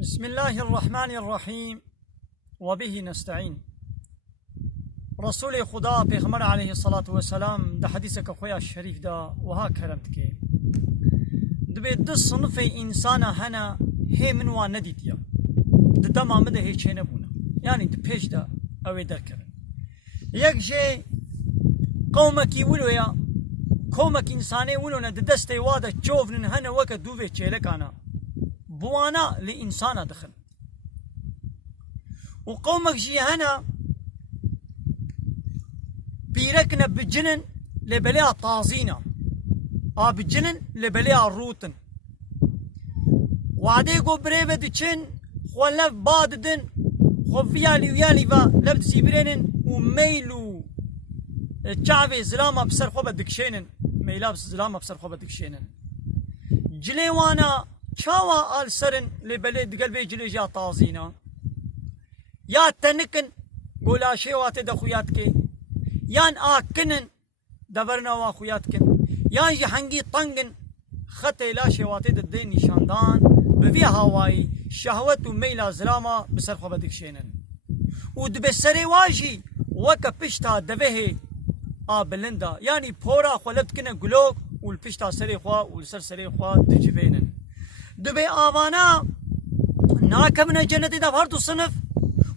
بسم الله الرحمن الرحیم و به نستعین. رسول خدا پیغمبر علیه الصلاة والسلام ده حدیث که خویا شریف دا وها کرمت که دبی ده صنف انسان هنه هی من وان ندیتیا ده دم آمده هی چه نبونه، یعنی ده پیش دا اوی در کرن یک جه قومکی ولویا قومک انسانی ولونا ده دسته واده چوفنن هنه وکا دووه چیلکانا بوانا لإنسان دخل، وقومك جي هنا بيركنا بجنن لبليا طازينا بجنن لبليا روتن وعديكو بريبه دچن خولف باددن خوفيالي ويالي با لبد سيبرينن وميلو جعبي زلاما بسر خوبة دكشينن ميلا زلاما بسر خوبة دكشينن جليوانا شاوا آل سرن لبلد قلبي جلي جا طازينا يا تنكن قولا شيوات دخوياتك يان آكنن دبرنا واخوياتكن يان جحنجي طنقن خطي لا شيوات الدين نشاندان بفي هواي شهوة ميلا زلاما بسرخو بدك شينن ودبسري واجي وكا بشتا دبهي بلندا يعني بورا خلبتكن قلوك والبشتا سري خوا والسر سري خوا دجبينن دبي آوانا ناكمنا جنتي دا هردو صنف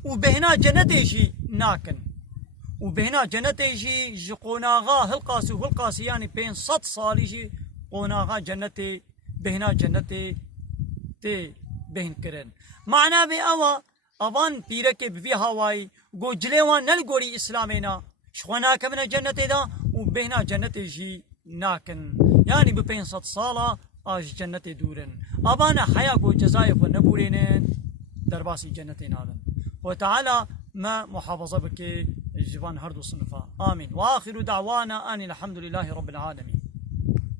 وبهنا جنتي جي ناكن وبهنا جنتي جي قوناغا هلقاسي وهلقاسي يعني بين 100 صالي جي قوناغا جنتي بهنا جنتي تي بهن كرن معنا بي اوا اوان بيركي بفي هواي قو جليوان نلقوري اسلامينا شخونا كمنا جنتي دا وبهنا جنتي جي ناكن يعني بين 100 صالة آج جنتي دورن أبانا حياة قو جزايف ونبورينين درباسي جنتي نادن وتعالى ما محافظة بك الجبان هردو صنفا آمين وآخر دعوانا أن الحمد لله رب العالمين.